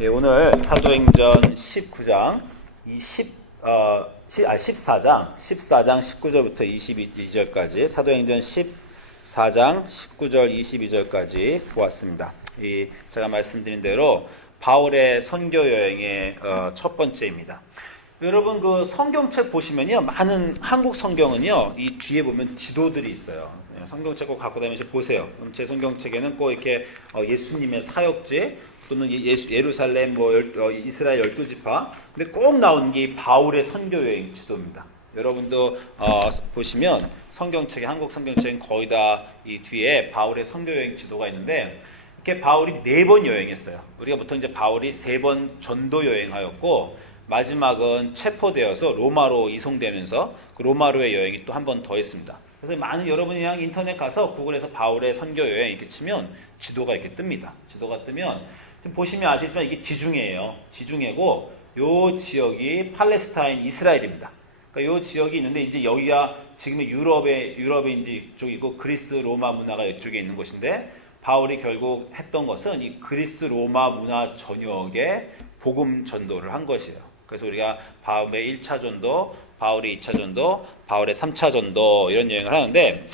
예, 오늘 사도행전 19장 14장 19절부터 22절까지 사도행전 14장 19절 22절까지 보았습니다. 제가 말씀드린 대로 바울의 선교 여행의 첫 번째입니다. 여러분 그 성경책 보시면요, 많은 한국 성경은요, 이 뒤에 보면 지도들이 있어요. 성경책 꼭 갖고 다니면서 보세요. 제 성경책에는 꼭 이렇게 예수님의 사역지 또는 예루살렘 이스라엘 12지파, 근데 꼭 나오는 게 바울의 선교 여행 지도입니다. 여러분도 보시면 성경책에, 한국 성경책은 거의 다 이 뒤에 바울의 선교 여행 지도가 있는데, 이렇게 바울이 4번 여행했어요. 우리가 보통 이제 바울이 3번 전도 여행하였고, 마지막은 체포되어서 로마로 이송되면서 그 로마로의 여행이 또 한 번 더 있습니다. 그래서 많은 여러분이 그냥 인터넷 가서 구글에서 바울의 선교 여행 이렇게 치면 지도가 이렇게 뜹니다. 지도가 뜨면 지금 보시면 아시지만 이게 지중해예요. 지중해고 요 지역이 팔레스타인 이스라엘입니다. 그러니까 요 지역이 있는데 이제 여기가 지금의 유럽의 이제 이쪽이고 그리스 로마 문화가 이쪽에 있는 곳인데, 바울이 결국 했던 것은 이 그리스 로마 문화 전역에 복음 전도를 한 것이에요. 그래서 우리가 바울의 1차 전도, 바울의 2차 전도, 바울의 3차 전도 이런 여행을 하는데,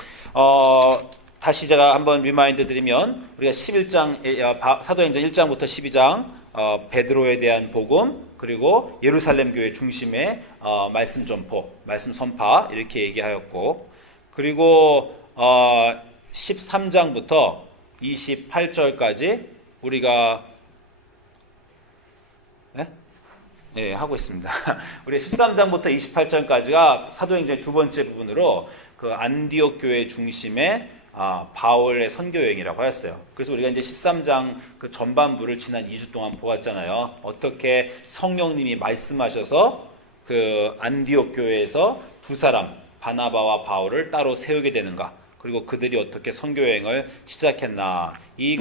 다시 제가 한번 리마인드 드리면 우리가 11장 사도행전 1장부터 12장 베드로에 대한 복음, 그리고 예루살렘 교회 중심의 말씀 전포, 말씀 선파 이렇게 얘기하였고, 그리고 13장부터 28절까지 우리가 하고 있습니다. 우리 13장부터 28장까지가 사도행전의 두 번째 부분으로 그 안디옥 교회 중심의 바울의 선교 여행이라고 하였어요. 그래서 우리가 이제 13장 그 전반부를 지난 2주 동안 보았잖아요. 어떻게 성령님이 말씀하셔서 그 안디옥 교회에서 두 사람, 바나바와 바울을 따로 세우게 되는가, 그리고 그들이 어떻게 선교 여행을 시작했나, 이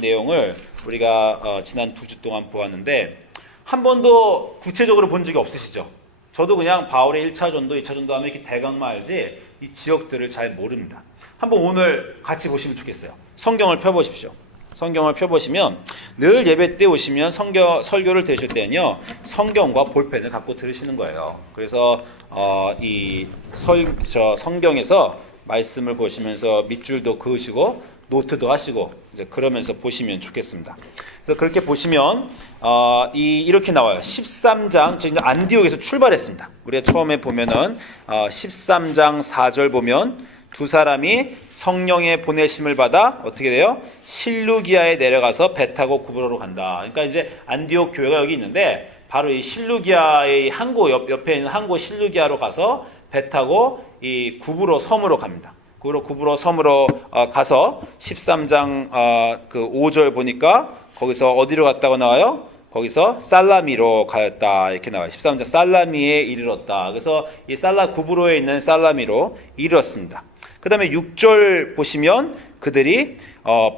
내용을 우리가 지난 2주 동안 보았는데, 한 번도 구체적으로 본 적이 없으시죠? 저도 그냥 바울의 1차 전도, 2차 전도 하면 이렇게 대강만 알지 이 지역들을 잘 모릅니다. 한번 오늘 같이 보시면 좋겠어요. 성경을 펴보십시오. 성경을 펴보시면 늘 예배 때 오시면 설교를 들으실 때는요, 성경과 볼펜을 갖고 들으시는 거예요. 그래서 성경에서 말씀을 보시면서 밑줄도 그으시고 노트도 하시고 이제 그러면서 보시면 좋겠습니다. 그래서 그렇게 보시면 이렇게 나와요. 13장, 지금 안디옥에서 출발했습니다. 우리가 처음에 보면은 13장 4절 보면 두 사람이 성령의 보내심을 받아 어떻게 돼요? 실루기아에 내려가서 배 타고 구브로로 간다. 그러니까 이제 안디옥 교회가 여기 있는데 바로 이 실루기아의 항구 옆에 있는 항구 실루기아로 가서 배 타고 이 구브로 섬으로 갑니다. 구브로 섬으로 가서 13장 그 5절 보니까 거기서 어디로 갔다고 나와요? 거기서 살라미로 가였다 이렇게 나와요. 13장 살라미에 이르렀다. 그래서 이 구브로에 있는 살라미로 이르렀습니다. 그 다음에 6절 보시면 그들이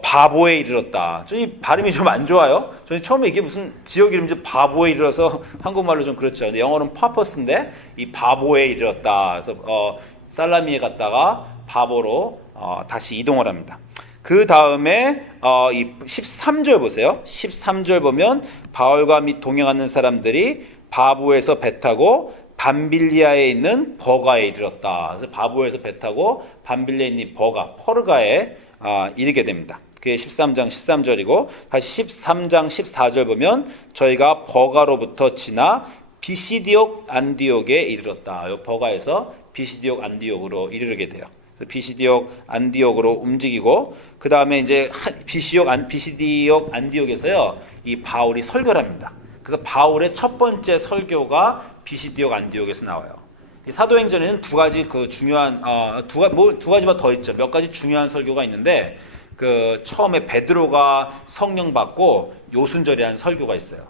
바보에 이르렀다. 이 발음이 좀 안 좋아요. 저는 처음에 이게 무슨 지역 이름인지 바보에 이르러서 한국말로 좀 그렇죠. 근데 영어로는 파퍼스인데 이 바보에 이르렀다. 그래서 살라미에 갔다가 바보로 다시 이동을 합니다. 그 다음에 이 13절 보세요. 13절 보면 바울과 및 동행하는 사람들이 바보에서 배 타고 밤빌리아에 있는 버가에 이르렀다. 그래서 바보에서 배 타고 밤빌리아에 있는 버가, 퍼르가에 이르게 됩니다. 그게 13장 13절이고, 다시 13장 14절 보면 저희가 버가로부터 지나 비시디옥 안디옥에 이르렀다. 이 버가에서 비시디옥 안디옥으로 이르게 돼요. 비시디옥 안디옥으로 움직이고, 그 다음에 이제 비시디옥 안디옥에서요, 이 바울이 설교를 합니다. 그래서 바울의 첫 번째 설교가 비시디옥 안디옥에서 나와요. 이 사도행전에는 두 가지 그 중요한 두 가지가 더 있죠. 몇 가지 중요한 설교가 있는데, 그 처음에 베드로가 성령 받고 요순절에 한 설교가 있어요.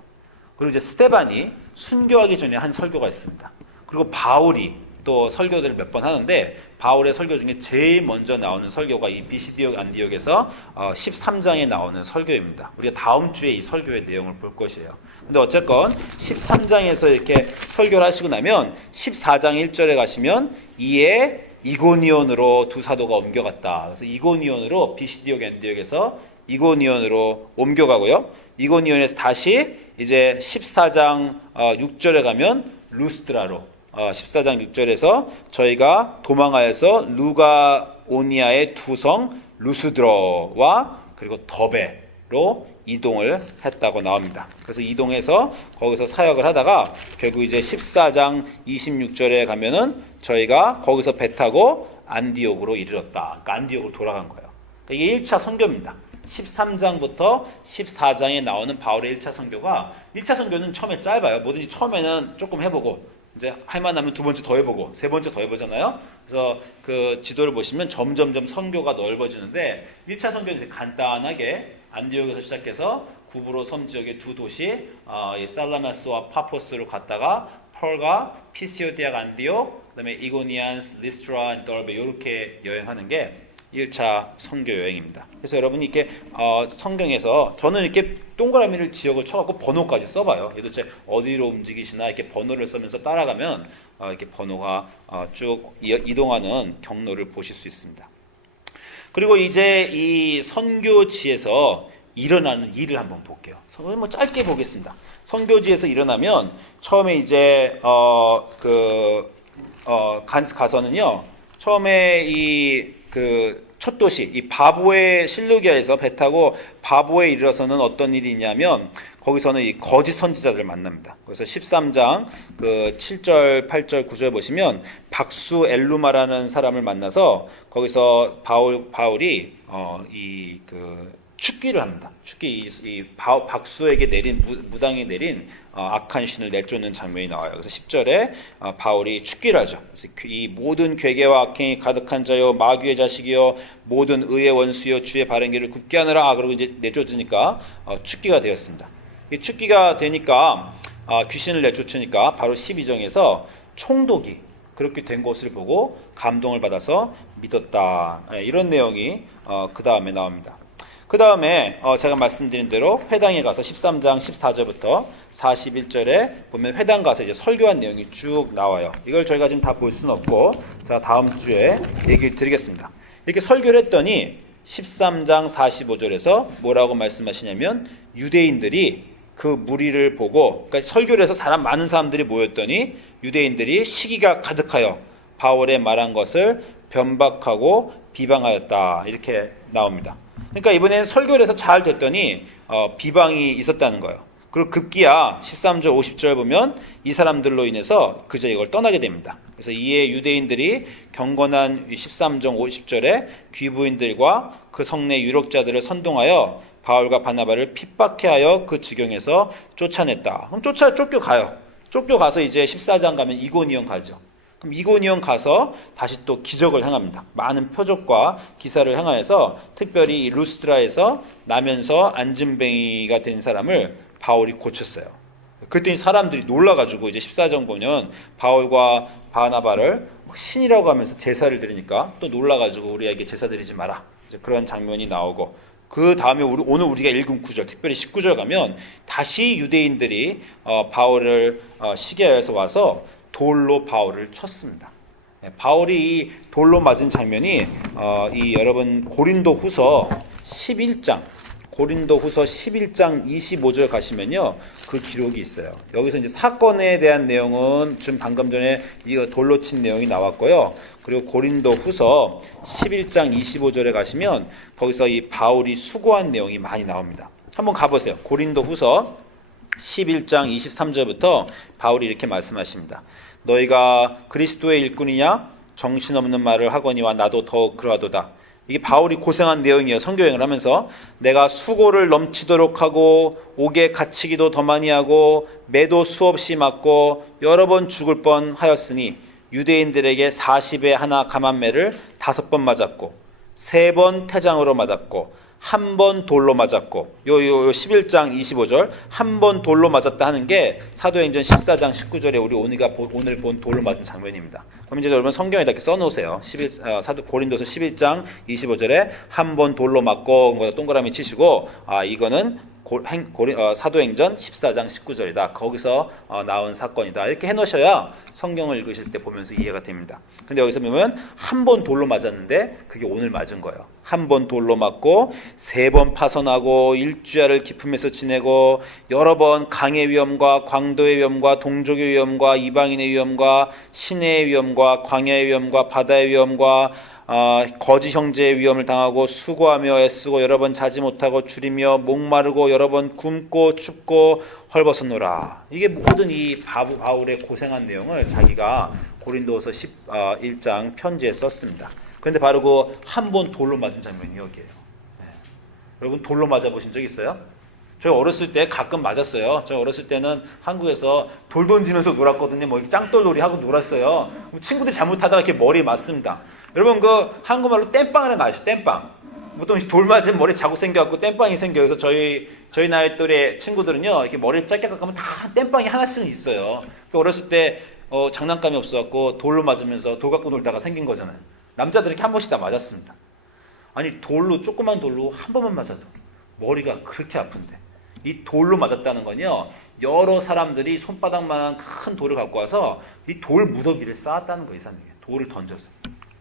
그리고 이제 스데반이 순교하기 전에 한 설교가 있습니다. 그리고 바울이 또 설교들을 몇 번 하는데, 바울의 설교 중에 제일 먼저 나오는 설교가 이 비시디옥 안디옥에서 13장에 나오는 설교입니다. 우리가 다음 주에 이 설교의 내용을 볼 것이에요. 근데 어쨌건 13장에서 이렇게 설교를 하시고 나면 14장 1절에 가시면 이에 이고니온으로 두 사도가 옮겨갔다. 그래서 이고니온으로 비시디옥 안디옥에서 이고니온으로 옮겨가고요. 이고니온에서 다시 이제 14장 6절에 가면 루스드라로 14장 6절에서 저희가 도망하여서 루가오니아의 두 성 루스드러와 그리고 더베로 이동을 했다고 나옵니다. 그래서 이동해서 거기서 사역을 하다가 결국 이제 14장 26절에 가면은 저희가 거기서 배 타고 안디옥으로 이르렀다. 그러니까 안디옥으로 돌아간 거예요. 그러니까 이게 1차 선교입니다. 13장부터 14장에 나오는 바울의 1차 선교가 1차 선교는 처음에 짧아요. 뭐든지 처음에는 조금 해보고 이제 할만하면 두 번째 더 해보고 세 번째 더 해보잖아요. 그래서 그 지도를 보시면 점점점 선교가 넓어지는데 1차 선교는 이제 간단하게 안디옥에서 시작해서 구브로 섬 지역의 두 도시 살라마스와 파포스로 갔다가 펄과 피시오디아 안디옥 그다음에 이고니안스, 리스트라, 더베 이렇게 여행하는 게 1차 선교 여행입니다. 그래서 여러분이 이렇게 성경에서 저는 이렇게 동그라미를 지역을 쳐갖고 번호까지 써봐요. 도대체 어디로 움직이시나 이렇게 번호를 쓰면서 따라가면 이렇게 번호가 쭉 이동하는 경로를 보실 수 있습니다. 그리고 이제 이 선교지에서 일어나는 일을 한번 볼게요. 뭐 짧게 보겠습니다. 선교지에서 일어나면 처음에 이제 가서는요. 처음에 첫 도시, 이 바보의 실루기아에서 배 타고 바보에 이르러서는 어떤 일이 있냐면 거기서는 이 거짓 선지자들을 만납니다. 그래서 13장 7절, 8절, 9절 보시면 박수 엘루마라는 사람을 만나서 거기서 바울이 축기를 합니다. 축기 박수에게 내린 무당이 내린 악한 신을 내쫓는 장면이 나와요. 그래서 10절에 바울이 축기를 하죠. 그래서 이 모든 괴계와 악행이 가득한 자요 마귀의 자식이요 모든 의의 원수요 주의 바른 길을 굽게 하느라 그리고 이제 내쫓으니까 축기가 되었습니다. 이 축기가 되니까 귀신을 내쫓으니까 바로 12장에서 총독이 그렇게 된 것을 보고 감동을 받아서 믿었다. 이런 내용이 그 다음에 나옵니다. 그 다음에 제가 말씀드린 대로 회당에 가서 13장 14절부터 41절에 보면 회당 가서 이제 설교한 내용이 쭉 나와요. 이걸 저희가 지금 다 볼 수는 없고 제가 다음 주에 얘기를 드리겠습니다. 이렇게 설교를 했더니 13장 45절에서 뭐라고 말씀하시냐면 유대인들이 그 무리를 보고 그러니까 설교를 해서 많은 사람들이 모였더니 유대인들이 시기가 가득하여 바울의 말한 것을 변박하고 비방하였다. 이렇게 나옵니다. 그러니까 이번에는 설교를 해서 잘 됐더니 비방이 있었다는 거예요. 그리고 급기야 13절 50절 보면 이 사람들로 인해서 그저 이걸 떠나게 됩니다. 그래서 이에 유대인들이 경건한 13장 50절에 귀부인들과 그 성내 유력자들을 선동하여 바울과 바나바를 핍박해 하여 그 지경에서 쫓아냈다. 그럼 쫓겨가요. 쫓겨가서 이제 14장 가면 이고니온 가죠. 그럼 이고니온 가서 다시 또 기적을 행합니다. 많은 표적과 기사를 행하여서 특별히 루스드라에서 나면서 안진뱅이가 된 사람을 바울이 고쳤어요. 그랬더니 사람들이 놀라가지고 이제 14장 보면 바울과 바나바를 신이라고 하면서 제사를 드리니까 또 놀라가지고 우리에게 제사 드리지 마라. 이제 그런 장면이 나오고 그 다음에 오늘 우리가 읽은 9절, 특별히 19절 가면 다시 유대인들이 바울을 시기하여서 와서 돌로 바울을 쳤습니다. 바울이 이 돌로 맞은 장면이 여러분 고린도후서 11장 25절 가시면요 그 기록이 있어요. 여기서 이제 사건에 대한 내용은 지금 방금 전에 이 돌로 친 내용이 나왔고요. 그리고 고린도후서 11장 25절에 가시면 거기서 이 바울이 수고한 내용이 많이 나옵니다. 한번 가보세요. 고린도후서 11장 23절부터 바울이 이렇게 말씀하십니다. 너희가 그리스도의 일꾼이냐? 정신없는 말을 하거니와 나도 더 그러하도다. 이게 바울이 고생한 내용이에요. 선교여행을 하면서 내가 수고를 넘치도록 하고 옥에 갇히기도 더 많이 하고 매도 수없이 맞고 여러 번 죽을 뻔하였으니 유대인들에게 40에 하나 감한매를 5번 맞았고 3번 태장으로 맞았고 한 번 돌로 맞았고 요 11장 25절 한 번 돌로 맞았다 하는 게 사도행전 14장 19절에 우리 오늘 본 돌로 맞은 장면입니다. 그럼 이제 여러분 성경에다 이렇게 써놓으세요. 사도 고린도서 11장 25절에 한 번 돌로 맞고 동그라미 치시고 이거는 사도행전 14장 19절이다. 거기서 나온 사건이다. 이렇게 해놓으셔야 성경을 읽으실 때 보면서 이해가 됩니다. 근데 여기서 보면 한 번 돌로 맞았는데 그게 오늘 맞은 거예요. 한 번 돌로 맞고 3번 파선하고 일주야를 기품에서 지내고 여러 번 강의 위험과 광도의 위험과 동족의 위험과 이방인의 위험과 시내의 위험과 광야의 위험과 바다의 위험과 거짓 형제의 위험을 당하고 수고하며 애쓰고 여러 번 자지 못하고 줄이며 목마르고 여러 번 굶고 춥고 헐벗었노라. 이게 모든 이 바울의 고생한 내용을 자기가 고린도서 11장 편지에 썼습니다. 그런데 바로 그 한 번 돌로 맞은 장면이 여기에요. 네. 여러분 돌로 맞아 보신 적 있어요? 저희 어렸을 때 가끔 맞았어요. 저 어렸을 때는 한국에서 돌 던지면서 놀았거든요. 뭐 짱돌놀이 하고 놀았어요. 친구들이 잘못하다가 이렇게 머리에 맞습니다. 여러분 그 한국말로 땜빵이라는 거 아시죠? 땜빵. 보통 돌 맞으면 머리 자국 생겨갖고 땜빵이 생겨요. 그래서 저희 나이 또래 친구들은요 이렇게 머리를 짧게 깎으면 다 땜빵이 하나씩은 있어요. 어렸을 때 장난감이 없어갖고 돌로 맞으면서 돌 갖고 놀다가 생긴 거잖아요. 남자들이 이렇게 한 번씩 다 맞았습니다. 아니 돌로 조그만 돌로 한 번만 맞아도 머리가 그렇게 아픈데 이 돌로 맞았다는 건요 여러 사람들이 손바닥만한 큰 돌을 갖고 와서 이 돌 무더기를 쌓았다는 거예요. 돌을 던져서.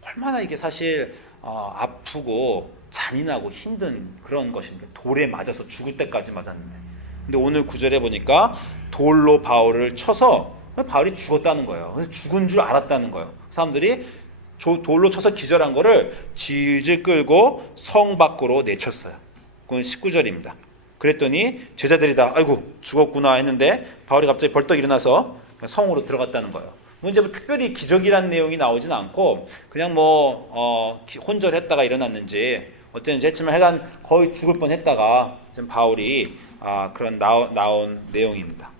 얼마나 이게 사실 아프고 잔인하고 힘든 그런 것인데 돌에 맞아서 죽을 때까지 맞았는데 근데 오늘 구절에 보니까 돌로 바울을 쳐서 바울이 죽었다는 거예요. 그래서 죽은 줄 알았다는 거예요. 사람들이 돌로 쳐서 기절한 거를 질질 끌고 성 밖으로 내쳤어요. 그건 19절입니다. 그랬더니 제자들이 다 아이고 죽었구나 했는데 바울이 갑자기 벌떡 일어나서 성으로 들어갔다는 거예요. 이제 뭐 특별히 기적이라는 내용이 나오진 않고 그냥 혼절했다가 일어났는지 어쨌는지 했지만 하여간 거의 죽을 뻔했다가 지금 바울이 그런 나온 내용입니다.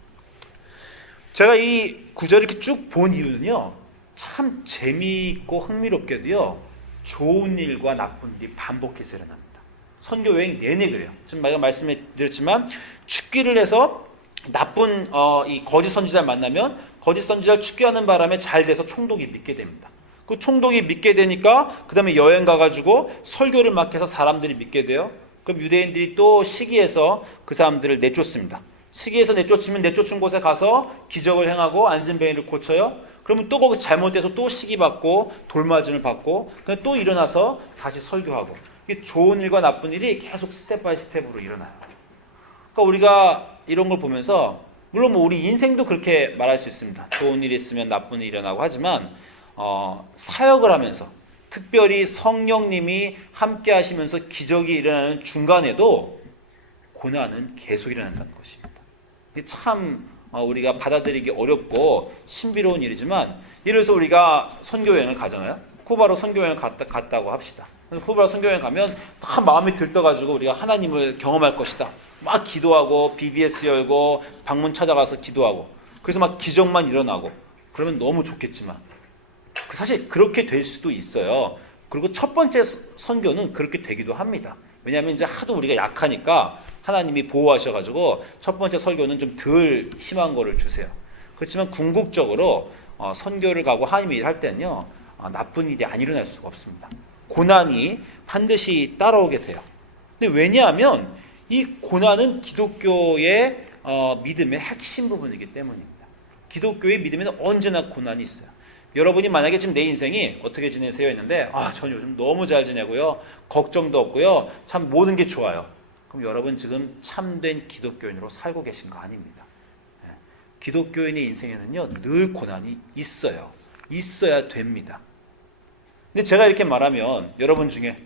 제가 이 구절을 이렇게 쭉 본 이유는요 참 재미있고 흥미롭게도요 좋은 일과 나쁜 일이 반복해서 일어납니다. 선교 여행 내내 그래요. 지금 제가 말씀해 드렸지만 축기를 해서 나쁜 이 거짓 선지자를 만나면 거짓 선지자를 축기하는 바람에 잘 돼서 총독이 믿게 됩니다. 그 총독이 믿게 되니까 그 다음에 여행 가가지고 설교를 막 해서 사람들이 믿게 돼요. 그럼 유대인들이 또 시기해서 그 사람들을 내쫓습니다. 시기해서 내쫓은 곳에 가서 기적을 행하고 안진뱅이를 고쳐요. 그러면 또 거기서 잘못돼서 또 시기받고 돌맞음을 받고 또 일어나서 다시 설교하고 이게 좋은 일과 나쁜 일이 계속 스텝 바이 스텝으로 일어나요. 그러니까 우리가 이런 걸 보면서 물론 뭐 우리 인생도 그렇게 말할 수 있습니다. 좋은 일이 있으면 나쁜 일이 일어나고 하지만 사역을 하면서 특별히 성령님이 함께 하시면서 기적이 일어나는 중간에도 고난은 계속 일어난다는 것입니다. 이게 참 우리가 받아들이기 어렵고 신비로운 일이지만 예를 들어서 우리가 선교여행을 가잖아요. 쿠바로 선교여행을 갔다고 합시다. 그래서 쿠바로 선교여행 가면 다 마음이 들떠가지고 우리가 하나님을 경험할 것이다. 막 기도하고 BBS 열고 방문 찾아가서 기도하고 그래서 막 기적만 일어나고 그러면 너무 좋겠지만 사실 그렇게 될 수도 있어요. 그리고 첫 번째 선교는 그렇게 되기도 합니다. 왜냐하면 이제 하도 우리가 약하니까 하나님이 보호하셔가지고 첫 번째 설교는 좀 덜 심한 거를 주세요. 그렇지만 궁극적으로 선교를 가고 하나님의 일을 할 때는요 나쁜 일이 안 일어날 수가 없습니다. 고난이 반드시 따라오게 돼요. 근데 왜냐하면 이 고난은 기독교의 믿음의 핵심 부분이기 때문입니다. 기독교의 믿음에는 언제나 고난이 있어요. 여러분이 만약에 지금 내 인생이 어떻게 지내세요 했는데 전 요즘 너무 잘 지내고요. 걱정도 없고요. 참 모든 게 좋아요. 그럼 여러분 지금 참된 기독교인으로 살고 계신 거 아닙니다. 기독교인의 인생에는요 늘 고난이 있어요. 있어야 됩니다. 근데 제가 이렇게 말하면 여러분 중에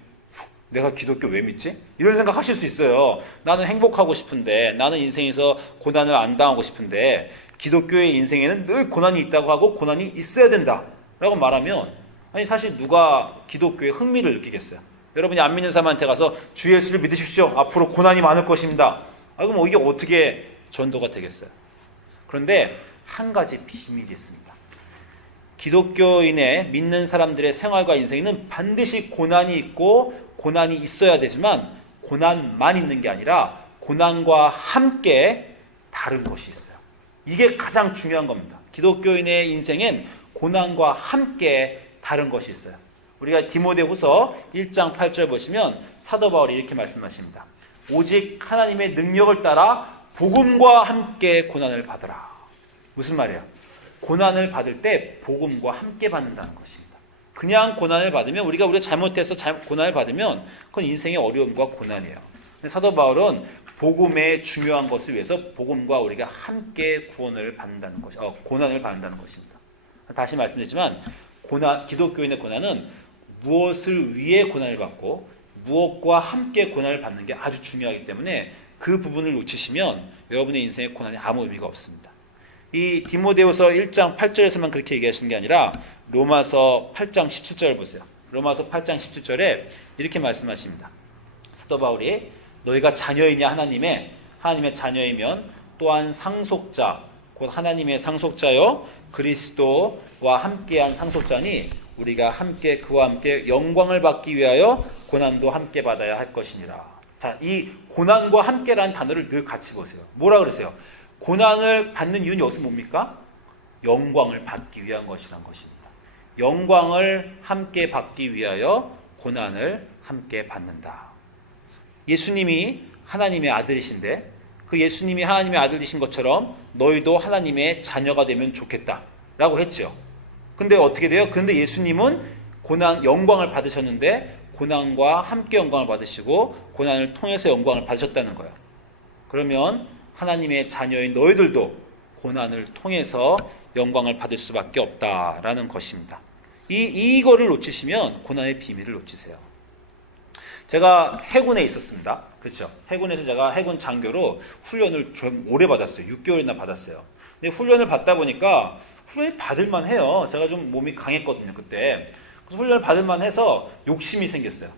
내가 기독교 왜 믿지? 이런 생각 하실 수 있어요. 나는 행복하고 싶은데 나는 인생에서 고난을 안 당하고 싶은데 기독교의 인생에는 늘 고난이 있다고 하고 고난이 있어야 된다 라고 말하면 아니 사실 누가 기독교에 흥미를 느끼겠어요? 여러분이 안 믿는 사람한테 가서 주 예수를 믿으십시오. 앞으로 고난이 많을 것입니다. 그럼 이게 어떻게 전도가 되겠어요? 그런데 한 가지 비밀이 있습니다. 기독교인의 믿는 사람들의 생활과 인생에는 반드시 고난이 있고 고난이 있어야 되지만 고난만 있는 게 아니라 고난과 함께 다른 것이 있어요. 이게 가장 중요한 겁니다. 기독교인의 인생엔 고난과 함께 다른 것이 있어요. 우리가 디모데후서 1장 8절 보시면 사도 바울이 이렇게 말씀하십니다. 오직 하나님의 능력을 따라 복음과 함께 고난을 받으라. 무슨 말이에요? 고난을 받을 때 복음과 함께 받는다는 것입니다. 그냥 고난을 받으면 우리가 잘못해서 고난을 받으면 그건 인생의 어려움과 고난이에요. 사도 바울은 복음의 중요한 것을 위해서 복음과 우리가 함께 고난을 받는다는 것입니다. 다시 말씀드리지만 기독교인의 고난은 무엇을 위해 고난을 받고 무엇과 함께 고난을 받는 게 아주 중요하기 때문에 그 부분을 놓치시면 여러분의 인생의 고난이 아무 의미가 없습니다. 이 디모데후서 1장 8절에서만 그렇게 얘기하시는 게 아니라 로마서 8장 17절 보세요. 로마서 8장 17절에 이렇게 말씀하십니다. 사도 바울이 너희가 자녀이냐 하나님의 자녀이면 또한 상속자 곧 하나님의 상속자요 그리스도와 함께한 상속자니 우리가 함께 그와 함께 영광을 받기 위하여 고난도 함께 받아야 할 것이니라. 자, 이 고난과 함께라는 단어를 늘 같이 보세요. 뭐라 그러세요? 고난을 받는 이유는 여기서 뭡니까? 영광을 받기 위한 것이란 것입니다. 영광을 함께 받기 위하여 고난을 함께 받는다. 예수님이 하나님의 아들이신데 그 예수님이 하나님의 아들이신 것처럼 너희도 하나님의 자녀가 되면 좋겠다라고 했죠. 근데 어떻게 돼요? 근데 예수님은 영광을 받으셨는데 고난과 함께 영광을 받으시고 고난을 통해서 영광을 받으셨다는 거예요. 그러면 하나님의 자녀인 너희들도 고난을 통해서 영광을 받을 수밖에 없다라는 것입니다. 이거를 놓치시면 고난의 비밀을 놓치세요. 제가 해군에 있었습니다. 그렇죠? 해군에서 제가 해군 장교로 훈련을 좀 오래 받았어요. 6개월이나 받았어요. 근데 훈련을 받다 보니까 훈련이 받을만 해요. 제가 좀 몸이 강했거든요, 그때. 그래서 훈련을 받을만 해서 욕심이 생겼어요.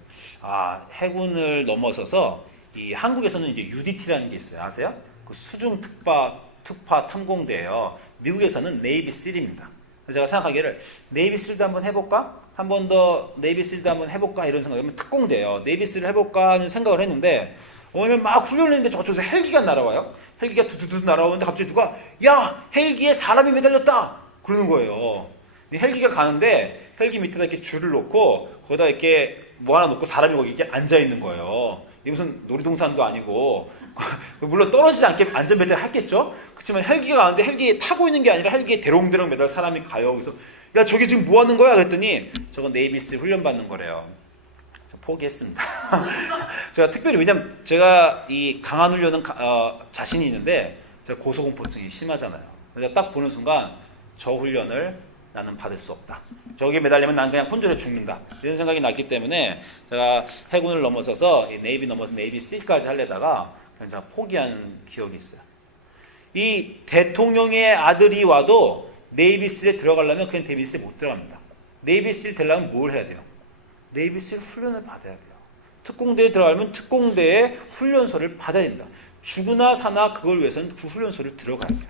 해군을 넘어서서 이 한국에서는 이제 UDT라는 게 있어요. 아세요? 그 수중 특파 탐공대예요. 미국에서는 네이비 실입니다. 그래서 제가 생각하기를 네이비 실도 한번 해볼까? 한 번 더 네이비 실도 한번 해볼까? 이런 생각이면 특공대예요. 네이비 실을 해볼까 하는 생각을 했는데 오늘 막 훈련을 했는데 저쪽에서 헬기가 날아와요. 헬기가 두두두 날아오는데 갑자기 누가 야! 헬기에 사람이 매달렸다! 그러는 거예요. 헬기가 가는데 헬기 밑에다 이렇게 줄을 놓고 거기다 이렇게 뭐 하나 놓고 사람이 거기 이렇게 앉아있는 거예요. 이게 무슨 놀이동산도 아니고 물론 떨어지지 않게 안전벨트를 했겠죠. 그렇지만 헬기가 가는데 헬기에 타고 있는 게 아니라 헬기에 대롱대롱 매달 사람이 가요. 그래서 야 저게 지금 뭐 하는 거야? 그랬더니 저거 네이비스 훈련 받는 거래요. 저 포기했습니다. 제가 특별히 왜냐면 제가 이 강한 훈련은 자신이 있는데 제가 고소공포증이 심하잖아요. 그래서 딱 보는 순간 저 훈련을 나는 받을 수 없다. 저기에 매달리면 난 그냥 혼절해 죽는다. 이런 생각이 났기 때문에 제가 해군을 넘어서서 네이비 넘어서 네이비 C까지 하려다가 그냥 제가 포기한 기억이 있어요. 이 대통령의 아들이 와도 네이비 C에 들어가려면 그냥 네이비 C에 못 들어갑니다. 네이비 C에 되려면 뭘 해야 돼요? 네이비 C 훈련을 받아야 돼요. 특공대에 들어가려면 특공대의 훈련소를 받아야 됩니다. 죽으나 사나 그걸 위해서는 그 훈련소를 들어가야 돼요.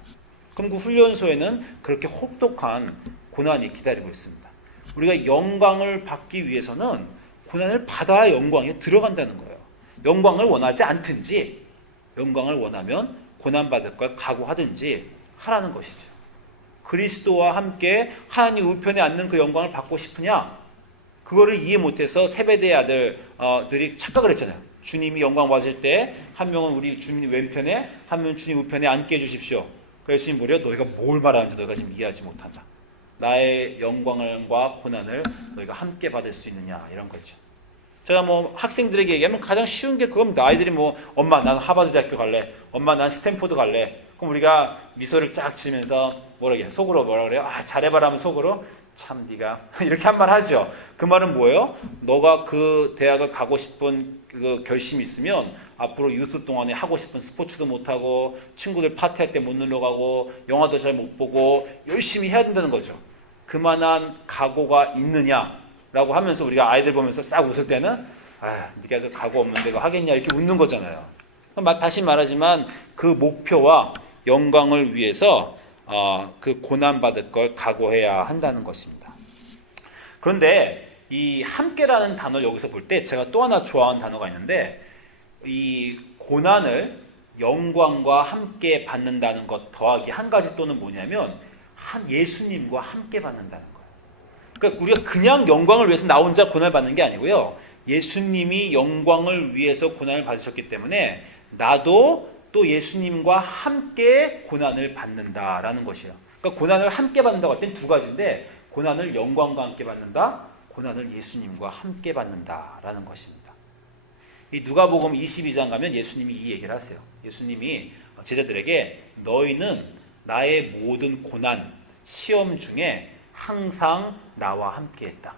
그럼 그 훈련소에는 그렇게 혹독한 고난이 기다리고 있습니다. 우리가 영광을 받기 위해서는 고난을 받아야 영광에 들어간다는 거예요. 영광을 원하지 않든지 영광을 원하면 고난받을 걸 각오하든지 하라는 것이죠. 그리스도와 함께 하나님 우편에 앉는 그 영광을 받고 싶으냐? 그거를 이해 못해서 세베대의 아들들이 착각을 했잖아요. 주님이 영광 받으실 때 한 명은 우리 주님 왼편에 한 명은 주님 우편에 앉게 해주십시오. 그래서 주님 무려 너희가 뭘 말하는지 너희가 지금 이해하지 못한다. 나의 영광과 고난을 너희가 함께 받을 수 있느냐 이런 거죠. 제가 뭐 학생들에게 얘기하면 가장 쉬운 게 그겁니다. 아이들이 뭐 엄마 난 하버드 대학교 갈래. 엄마 난 스탠포드 갈래. 그럼 우리가 미소를 쫙 지면서 속으로 뭐라 그래요? 잘해봐라 하면 속으로 참 네가 이렇게 한 말 하죠. 그 말은 뭐예요? 너가 그 대학을 가고 싶은 그 결심이 있으면 앞으로 유스 동안에 하고 싶은 스포츠도 못하고 친구들 파티할 때 못 놀러 가고 영화도 잘 못 보고 열심히 해야 된다는 거죠. 그만한 각오가 있느냐라고 하면서 우리가 아이들 보면서 싹 웃을 때는 네가 그 각오 없는데 그거 하겠냐 이렇게 웃는 거잖아요. 다시 말하지만 그 목표와 영광을 위해서 그 고난받을 걸 각오해야 한다는 것입니다. 그런데 이 함께라는 단어를 여기서 볼 때 제가 또 하나 좋아하는 단어가 있는데 이 고난을 영광과 함께 받는다는 것 더하기 한 가지 또는 뭐냐면 한 예수님과 함께 받는다는 거예요. 그러니까 우리가 그냥 영광을 위해서 나 혼자 고난을 받는 게 아니고요. 예수님이 영광을 위해서 고난을 받으셨기 때문에 나도 또 예수님과 함께 고난을 받는다라는 것이에요. 그러니까 고난을 함께 받는다고 할 땐 두 가지인데 고난을 영광과 함께 받는다, 고난을 예수님과 함께 받는다라는 것입니다. 이 누가복음 22장 가면 예수님이 이 얘기를 하세요. 예수님이 제자들에게 너희는 나의 모든 고난, 시험 중에 항상 나와 함께 했다.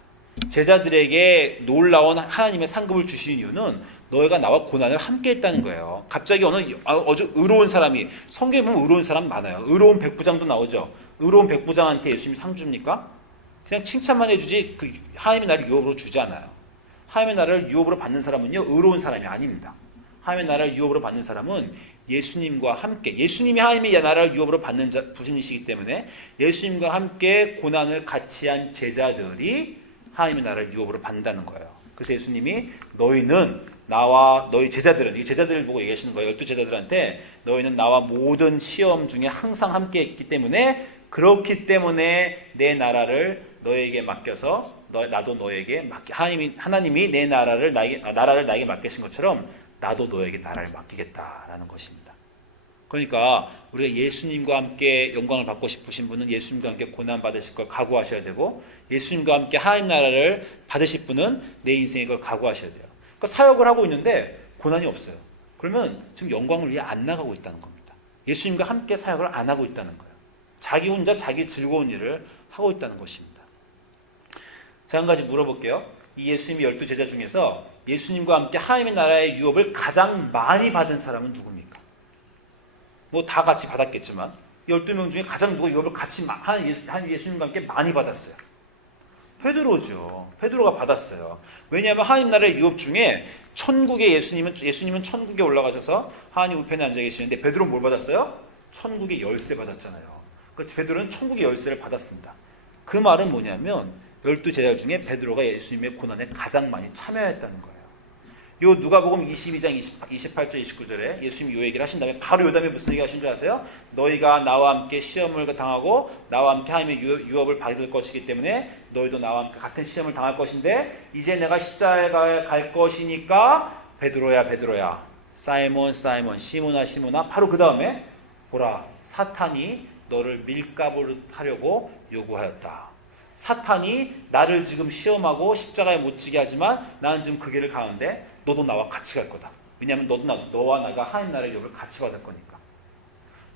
제자들에게 놀라운 하나님의 상급을 주신 이유는 너희가 나와 고난을 함께 했다는 거예요. 갑자기 어제 의로운 사람이, 성경에 보면 의로운 사람 많아요. 의로운 백부장도 나오죠. 의로운 백부장한테 예수님이 상 줍니까? 그냥 칭찬만 해주지 하나님의 나라를 유업으로 주지 않아요. 하나님의 나라를 유업으로 받는 사람은요, 의로운 사람이 아닙니다. 하나님의 나라를 유업으로 받는 사람은 예수님과 함께, 예수님이 하나님의 나라를 유업으로 받는 분이시기 때문에 예수님과 함께 고난을 같이 한 제자들이 하나님의 나라를 유업으로 받는다는 거예요. 그래서 예수님이 너희는 나와 너희 제자들은, 이 제자들을 보고 얘기하시는 거예요. 12 제자들한테 너희는 나와 모든 시험 중에 항상 함께 했기 때문에, 그렇기 때문에 내 나라를 너에게 맡겨서 나도 너에게 맡기, 하나님이 내 나라를 나에게 맡기신 것처럼 나도 너에게 나라를 맡기겠다라는 것입니다. 그러니까 우리가 예수님과 함께 영광을 받고 싶으신 분은 예수님과 함께 고난 받으실 걸 각오하셔야 되고, 예수님과 함께 하나님 나라를 받으실 분은 내 인생에 그걸 각오하셔야 돼요. 그러니까 사역을 하고 있는데 고난이 없어요. 그러면 지금 영광을 위해 안 나가고 있다는 겁니다. 예수님과 함께 사역을 안 하고 있다는 거예요. 자기 혼자 자기 즐거운 일을 하고 있다는 것입니다. 자, 한 가지 물어볼게요. 이 예수님의 12 제자 중에서 예수님과 함께 하나님의 나라의 유업을 가장 많이 받은 사람은 누굽니까? 뭐 다 같이 받았겠지만 12명 중에 가장 누가 유업을 같이 한 예수님과 함께 많이 받았어요? 베드로죠. 베드로가 받았어요. 왜냐하면 하나님 나라의 유업 중에 천국에 예수님은 천국에 올라가셔서 하나님 우편에 앉아 계시는데 베드로는 뭘 받았어요? 천국의 열쇠 받았잖아요. 그래서 베드로는 천국의 열쇠를 받았습니다. 그 말은 뭐냐면 12 제자 중에 베드로가 예수님의 고난에 가장 많이 참여했다는 거예요. 요 누가복음 22장 28절 29절에 예수님이 요 얘기를 하신 다음에 바로 요 다음에 무슨 얘기 하신 줄 아세요? 너희가 나와 함께 시험을 당하고 나와 함께 하나님의 유업을 받을 것이기 때문에 너희도 나와 함께 같은 시험을 당할 것인데 이제 내가 십자가에 갈 것이니까 베드로야 베드로야, 사이몬 사이몬, 시몬아 시몬아. 바로 그 다음에 보라, 사탄이 너를 밀가부를 하려고 요구하였다. 사탄이 나를 지금 시험하고 십자가에 못 지게 하지만 나는 지금 그 길을 가는데 너도 나와 같이 갈 거다. 왜냐하면 너와 나가 하나님 나라의 유업을 같이 받을 거니까.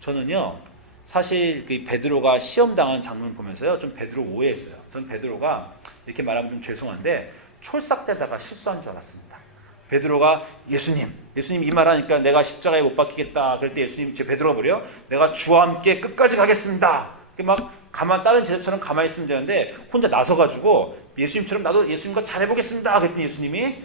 저는요, 사실 그 베드로가 시험당한 장면을 보면서요, 좀 베드로 오해했어요. 전 베드로가 이렇게 말하면 좀 죄송한데 촐싹대다가 실수한 줄 알았습니다. 베드로가 예수님 이 말하니까 내가 십자가에 못 박히겠다. 그럴 때 예수님, 베드로가 뭐래요? 내가 주와 함께 끝까지 가겠습니다. 막 다른 제자처럼 가만히 있으면 되는데 혼자 나서가지고 예수님처럼 나도 예수님과 잘해보겠습니다. 그랬더니 예수님이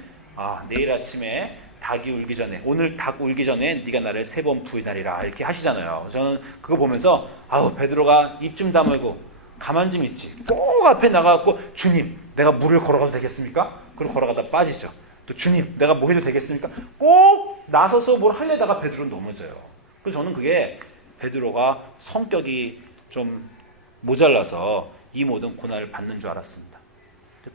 내일 아침에 닭이 울기 전에, 오늘 닭 울기 전에 네가 나를 3번 부인하리라 이렇게 하시잖아요. 저는 그거 보면서 베드로가 입 좀 다물고 가만 좀 있지. 꼭 앞에 나가갖고 주님 내가 물을 걸어가도 되겠습니까? 그리고 걸어가다 빠지죠. 또 주님 내가 뭐 해도 되겠습니까? 꼭 나서서 뭘 하려다가 베드로는 넘어져요. 그래서 저는 그게 베드로가 성격이 좀 모자라서 이 모든 고난을 받는 줄 알았습니다.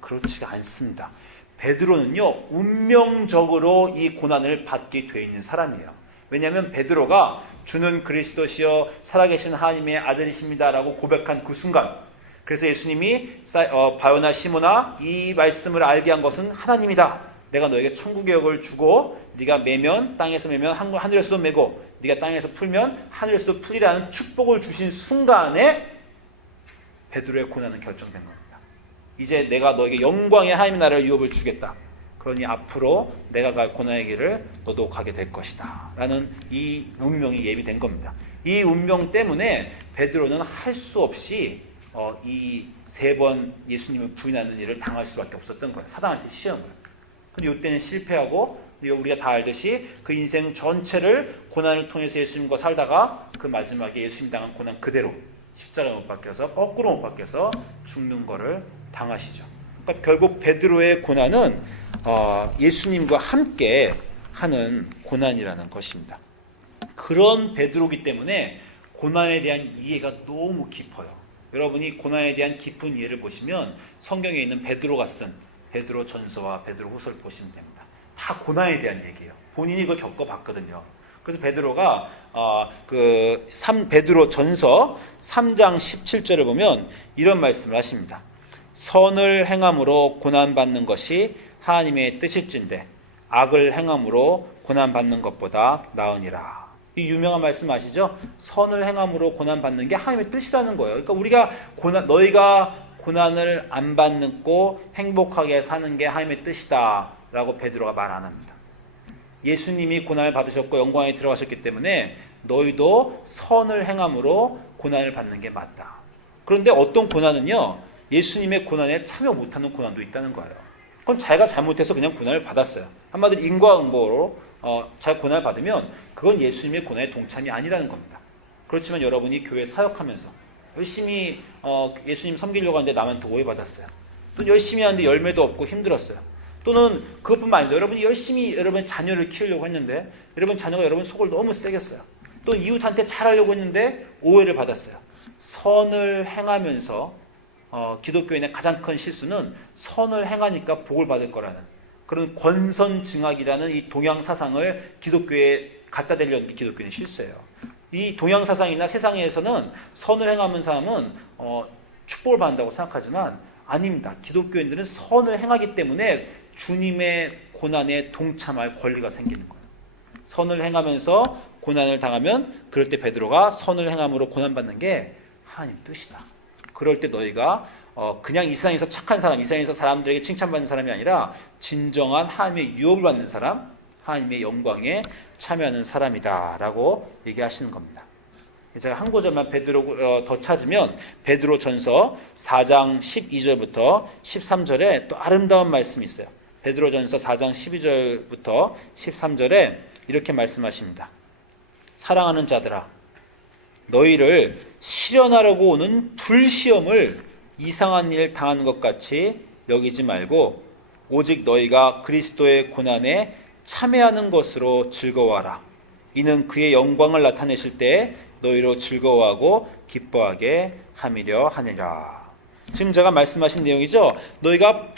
그렇지가 않습니다. 베드로는요, 운명적으로 이 고난을 받게 되어 있는 사람이에요. 왜냐하면 베드로가 주는 그리스도시여 살아계신 하나님의 아들이십니다라고 고백한 그 순간, 그래서 예수님이 바요나 시몬아 이 말씀을 알게 한 것은 하나님이다. 내가 너에게 천국의 역을 주고 네가 매면 땅에서 매면 하늘에서도 매고 네가 땅에서 풀면 하늘에서도 풀리라는 축복을 주신 순간에 베드로의 고난은 결정된 겁니다. 이제 내가 너에게 영광의 하나님의 나라를 유업을 주겠다. 그러니 앞으로 내가 갈 고난의 길을 너도 가게 될 것이다. 라는 이 운명이 예비된 겁니다. 이 운명 때문에 베드로는 할 수 없이 이 3번 예수님을 부인하는 일을 당할 수밖에 없었던 거예요. 사단한테 시험을. 근데 이때는 실패하고 우리가 다 알듯이 그 인생 전체를 고난을 통해서 예수님과 살다가 그 마지막에 예수님 당한 고난 그대로 십자가에 못 박혀서 거꾸로 못 박혀서 죽는 거를 당하시죠. 그러니까 결국 베드로의 고난은 예수님과 함께 하는 고난이라는 것입니다. 그런 베드로이기 때문에 고난에 대한 이해가 너무 깊어요. 여러분이 고난에 대한 깊은 이해를 보시면 성경에 있는 베드로가 쓴 베드로 전서와 베드로 후서를 보시면 됩니다. 다 고난에 대한 얘기예요. 본인이 그걸 겪어봤거든요. 그래서 베드로가 베드로 전서 3장 17절을 보면 이런 말씀을 하십니다. 선을 행함으로 고난받는 것이 하나님의 뜻일진데 악을 행함으로 고난받는 것보다 나으니라. 이 유명한 말씀 아시죠? 선을 행함으로 고난받는 게 하나님의 뜻이라는 거예요. 그러니까 너희가 고난을 안 받고 행복하게 사는 게 하나님의 뜻이다 라고 베드로가 말 안 합니다. 예수님이 고난을 받으셨고 영광에 들어가셨기 때문에 너희도 선을 행함으로 고난을 받는 게 맞다. 그런데 어떤 고난은요, 예수님의 고난에 참여 못하는 고난도 있다는 거예요. 그건 자기가 잘못해서 그냥 고난을 받았어요. 한마디로 인과응보로 자기가 고난을 받으면 그건 예수님의 고난의 동참이 아니라는 겁니다. 그렇지만 여러분이 교회 사역하면서 열심히 예수님 섬기려고 하는데 남한테 오해받았어요. 또 열심히 하는데 열매도 없고 힘들었어요. 또는 그것뿐만 아니라 여러분이 열심히 여러분 자녀를 키우려고 했는데 여러분 자녀가 여러분 속을 너무 세겠어요. 또 이웃한테 잘하려고 했는데 오해를 받았어요. 선을 행하면서 기독교인의 가장 큰 실수는 선을 행하니까 복을 받을 거라는 그런 권선징악이라는 이 동양 사상을 기독교에 갖다 대려는 기독교인의 실수예요. 이 동양 사상이나 세상에서는 선을 행하는 사람은 축복을 받는다고 생각하지만 아닙니다. 기독교인들은 선을 행하기 때문에 주님의 고난에 동참할 권리가 생기는 거예요. 선을 행하면서 고난을 당하면 그럴 때 베드로가 선을 행함으로 고난받는 게 하나님 뜻이다. 그럴 때 너희가 그냥 이 세상에서 착한 사람, 이 세상에서 사람들에게 칭찬받는 사람이 아니라 진정한 하나님의 유업을 받는 사람, 하나님의 영광에 참여하는 사람이다 라고 얘기하시는 겁니다. 제가 한 구절만 베드로 더 찾으면 베드로 전서 4장 12절부터 13절에 또 아름다운 말씀이 있어요. 베드로 전서 4장 12절부터 13절에 이렇게 말씀하십니다. 사랑하는 자들아, 너희를 시련하려고 오는 불시험을 이상한 일 당하는 것 같이 여기지 말고 오직 너희가 그리스도의 고난에 참여하는 것으로 즐거워하라. 이는 그의 영광을 나타내실 때 너희로 즐거워하고 기뻐하게 함이려 하니라. 지금 제가 말씀하신 내용이죠. 너희가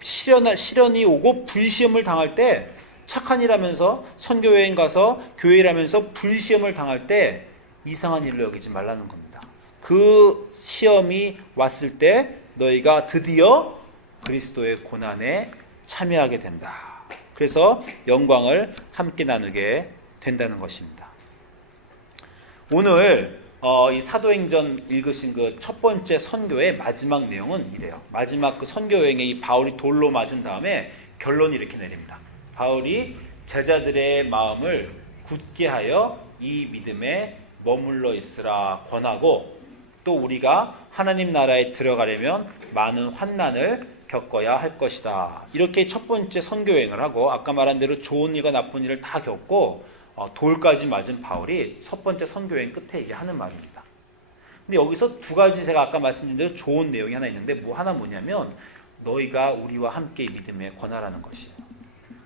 시련이 오고 불시험을 당할 때 착한 일하면서 선교여행 가서 교회 일하면서 불시험을 당할 때 이상한 일로 여기지 말라는 겁니다. 그 시험이 왔을 때 너희가 드디어 그리스도의 고난에 참여하게 된다. 그래서 영광을 함께 나누게 된다는 것입니다. 오늘 이 사도행전 읽으신 그 첫 번째 선교의 마지막 내용은 이래요. 마지막 그 선교 여행에 이 바울이 돌로 맞은 다음에 결론이 이렇게 내립니다. 바울이 제자들의 마음을 굳게 하여 이 믿음에 머물러 있으라 권하고 또 우리가 하나님 나라에 들어가려면 많은 환난을 겪어야 할 것이다. 이렇게 첫 번째 선교 여행을 하고 아까 말한 대로 좋은 일과 나쁜 일을 다 겪고 돌까지 맞은 바울이 첫 번째 선교 여행 끝에 얘기하는 말입니다. 근데 여기서 두 가지 제가 아까 말씀드린 대로 좋은 내용이 하나 있는데 하나 뭐냐면 너희가 우리와 함께 믿음에 권하라는 것이에요.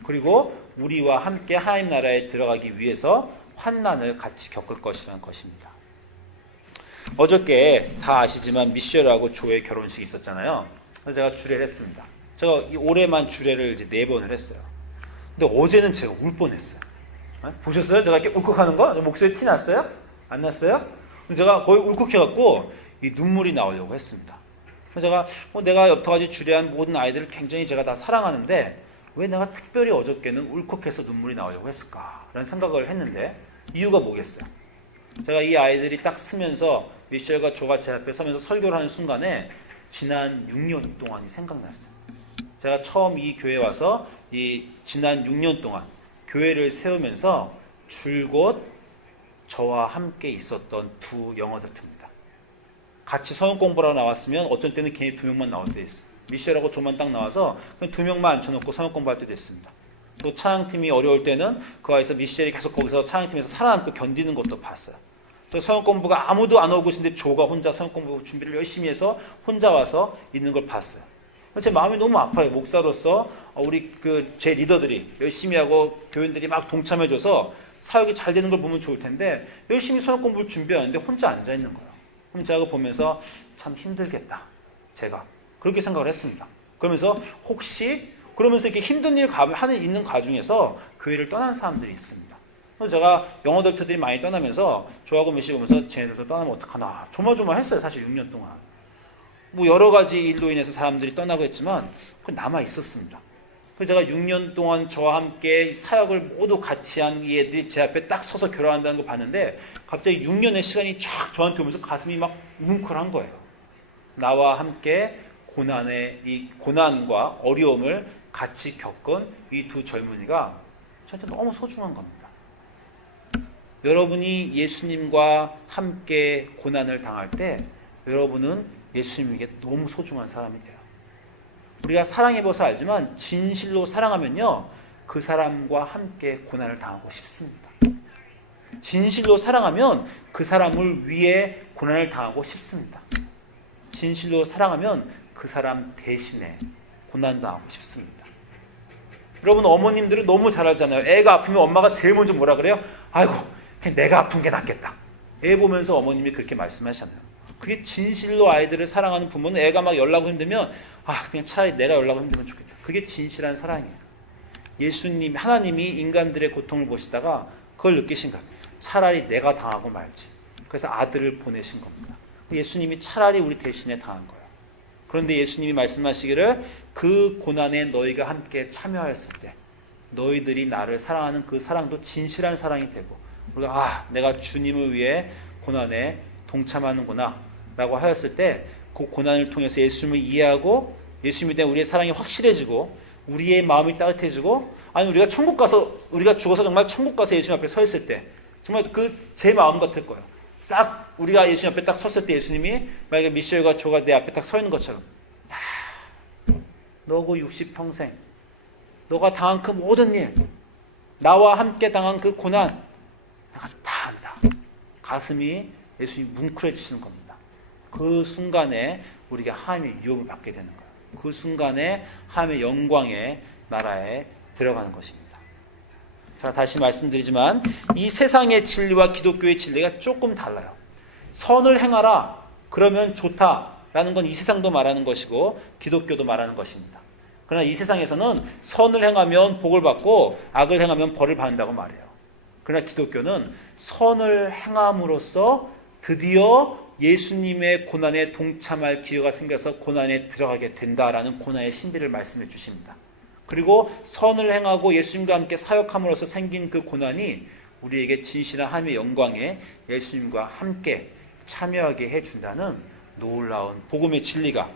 그리고 우리와 함께 하나님 나라에 들어가기 위해서 환난을 같이 겪을 것이라는 것입니다. 어저께 다 아시지만 미셸하고 조의 결혼식이 있었잖아요. 그래서 제가 주례를 했습니다. 제가 올해만 주례를 이제 4번을 했어요. 근데 어제는 제가 울 뻔했어요. 보셨어요? 제가 이렇게 울컥하는 거? 목소리 티 났어요? 안 났어요? 제가 거의 울컥해갖고 이 눈물이 나오려고 했습니다. 그래서 제가 내가 여태까지 주례한 모든 아이들을 굉장히 제가 다 사랑하는데 왜 내가 특별히 어저께는 울컥해서 눈물이 나오려고 했을까라는 생각을 했는데 이유가 뭐겠어요? 제가 이 아이들이 딱 쓰면서 미셸과 조가 제 앞에 서면서 설교를 하는 순간에 지난 6년 동안이 생각났어요. 제가 처음 이 교회에 와서 이 지난 6년 동안 교회를 세우면서 줄곧 저와 함께 있었던 두 영어들입니다. 같이 성역 공부하러 나왔으면 어쩐 때는 걔네 2명만 나올 때 있어요. 미셸하고 조만 딱 나와서 그냥 2명만 앉혀놓고 성역 공부할 때도 있습니다. 또 찬양팀이 어려울 때는 그 안에서 미셸이 계속 거기서 찬양팀에서 살아남고 견디는 것도 봤어요. 또 성역 공부가 아무도 안 오고 있는데 조가 혼자 성역 공부 준비를 열심히 해서 혼자 와서 있는 걸 봤어요. 제 마음이 너무 아파요. 목사로서 우리 제 리더들이 열심히 하고 교인들이 막 동참해줘서 사역이 잘 되는 걸 보면 좋을 텐데 열심히 성역 공부를 준비하는데 혼자 앉아 있는 거예요. 그럼 제가 보면서 참 힘들겠다. 제가 그렇게 생각을 했습니다. 그러면서 그러면서 이렇게 힘든 일 있는 가중에서 교회를 떠난 사람들이 있습니다. 그래서 제가 영어덜트들이 많이 떠나면서 저하고 메시 보면서 쟤네들도 떠나면 어떡하나 조마조마했어요. 사실 6년 동안. 뭐 여러 가지 일로 인해서 사람들이 떠나고 했지만 그 남아 있었습니다. 그래서 제가 6년 동안 저와 함께 사역을 모두 같이 한 이 애들이 제 앞에 딱 서서 결혼한다는 거 봤는데 갑자기 6년의 시간이 쫙 저한테 오면서 가슴이 막 뭉클한 거예요. 나와 함께 이 고난과 어려움을 같이 겪은 이 두 젊은이가 저한테 너무 소중한 겁니다. 여러분이 예수님과 함께 고난을 당할 때 여러분은 예수님에게 너무 소중한 사람이 돼요. 우리가 사랑해봐서 알지만 진실로 사랑하면요 그 사람과 함께 고난을 당하고 싶습니다. 진실로 사랑하면 그 사람을 위해 고난을 당하고 싶습니다. 진실로 사랑하면 그 사람 대신에 고난 당하고 싶습니다. 여러분 어머님들은 너무 잘 알잖아요. 애가 아프면 엄마가 제일 먼저 뭐라 그래요? 아이고 그냥 내가 아픈 게 낫겠다. 애 보면서 어머님이 그렇게 말씀하셨잖아요. 그게 진실로 아이들을 사랑하는 부모는 애가 막 연락 힘들면 그냥 차라리 내가 연락을 힘들면 좋겠다. 그게 진실한 사랑이에요. 하나님이 인간들의 고통을 보시다가 그걸 느끼신 거예요. 차라리 내가 당하고 말지. 그래서 아들을 보내신 겁니다. 예수님이 차라리 우리 대신에 당한 거예요. 그런데 예수님이 말씀하시기를 그 고난에 너희가 함께 참여했을 때 너희들이 나를 사랑하는 그 사랑도 진실한 사랑이 되고 우리가 내가 주님을 위해 고난에 동참하는구나 라고 하였을 때 그 고난을 통해서 예수님을 이해하고 예수님에 대한 우리의 사랑이 확실해지고 우리의 마음이 따뜻해지고 우리가 죽어서 정말 천국 가서 예수님 앞에 서 있을 때 정말 제 마음 같을 거예요. 딱 우리가 예수님 앞에 딱 섰을 때 예수님이 만약에 미셸과 조가 내 앞에 딱 서 있는 것처럼 너고 60평생 너가 당한 그 모든 일 나와 함께 당한 그 고난 내가 다 안다. 가슴이 예수님이 뭉클해지시는 겁니다. 그 순간에 우리가 하나님의 유업을 받게 되는 거예요. 그 순간에 하나님의 영광의 나라에 들어가는 것입니다. 자, 다시 말씀드리지만 이 세상의 진리와 기독교의 진리가 조금 달라요. 선을 행하라 그러면 좋다라는 건 이 세상도 말하는 것이고 기독교도 말하는 것입니다. 그러나 이 세상에서는 선을 행하면 복을 받고 악을 행하면 벌을 받는다고 말해요. 그러나 기독교는 선을 행함으로써 드디어 예수님의 고난에 동참할 기회가 생겨서 고난에 들어가게 된다라는 고난의 신비를 말씀해 주십니다. 그리고 선을 행하고 예수님과 함께 사역함으로써 생긴 그 고난이 우리에게 진실한 하나님의 영광에 예수님과 함께 참여하게 해준다는 놀라운 복음의 진리가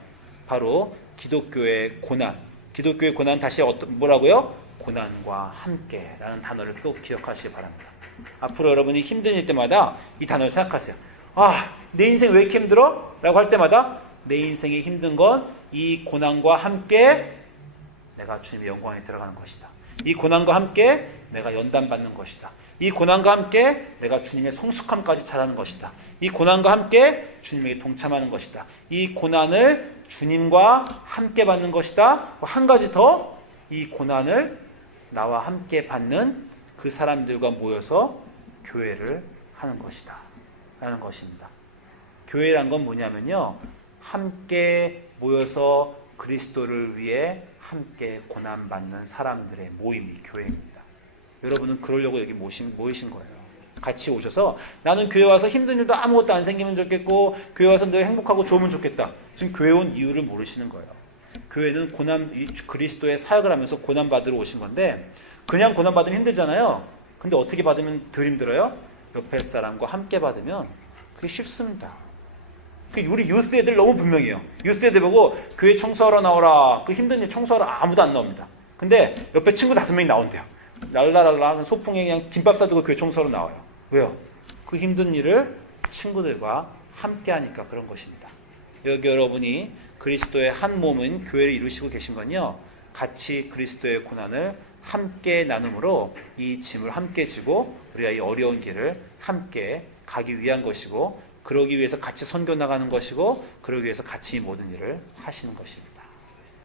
바로 기독교의 고난. 기독교의 고난 다시 뭐라고요? 고난과 함께라는 단어를 꼭 기억하시기 바랍니다. 앞으로 여러분이 힘든 일 때마다 이 단어를 생각하세요. 내 인생 왜 이렇게 힘들어? 라고 할 때마다 내 인생이 힘든 건 이 고난과 함께 내가 주님의 영광에 들어가는 것이다. 이 고난과 함께 내가 연단받는 것이다. 이 고난과 함께 내가 주님의 성숙함까지 자라는 것이다. 이 고난과 함께 주님에게 동참하는 것이다. 이 고난을 주님과 함께 받는 것이다. 한 가지 더, 이 고난을 나와 함께 받는 그 사람들과 모여서 교회를 하는 것이다 라는 것입니다. 교회란 건 뭐냐면요, 함께 모여서 그리스도를 위해 함께 고난받는 사람들의 모임이 교회입니다. 여러분은 그러려고 여기 모이신 거예요. 같이 오셔서 나는 교회 와서 힘든 일도 아무것도 안 생기면 좋겠고 교회 와서 늘 행복하고 좋으면 좋겠다. 지금 교회 온 이유를 모르시는 거예요. 교회는 그리스도의 사역을 하면서 고난받으러 오신 건데 그냥 고난받으면 힘들잖아요. 근데 어떻게 받으면 덜 힘들어요? 옆에 사람과 함께 받으면 그게 쉽습니다. 우리 유스 애들 너무 분명해요. 유스 애들 보고 교회 청소하러 나오라. 그 힘든 일 청소하러 아무도 안 나옵니다. 근데 옆에 친구 5명이 나온대요. 랄라랄라 소풍에 그냥 김밥 싸들고 교회 청소하러 나와요. 왜요? 그 힘든 일을 친구들과 함께 하니까 그런 것입니다. 여기 여러분이 그리스도의 한 몸은 교회를 이루시고 계신 건요, 같이 그리스도의 고난을 함께 나눔으로 이 짐을 함께 지고 우리가 이 어려운 길을 함께 가기 위한 것이고, 그러기 위해서 같이 선교 나가는 것이고, 그러기 위해서 같이 이 모든 일을 하시는 것입니다.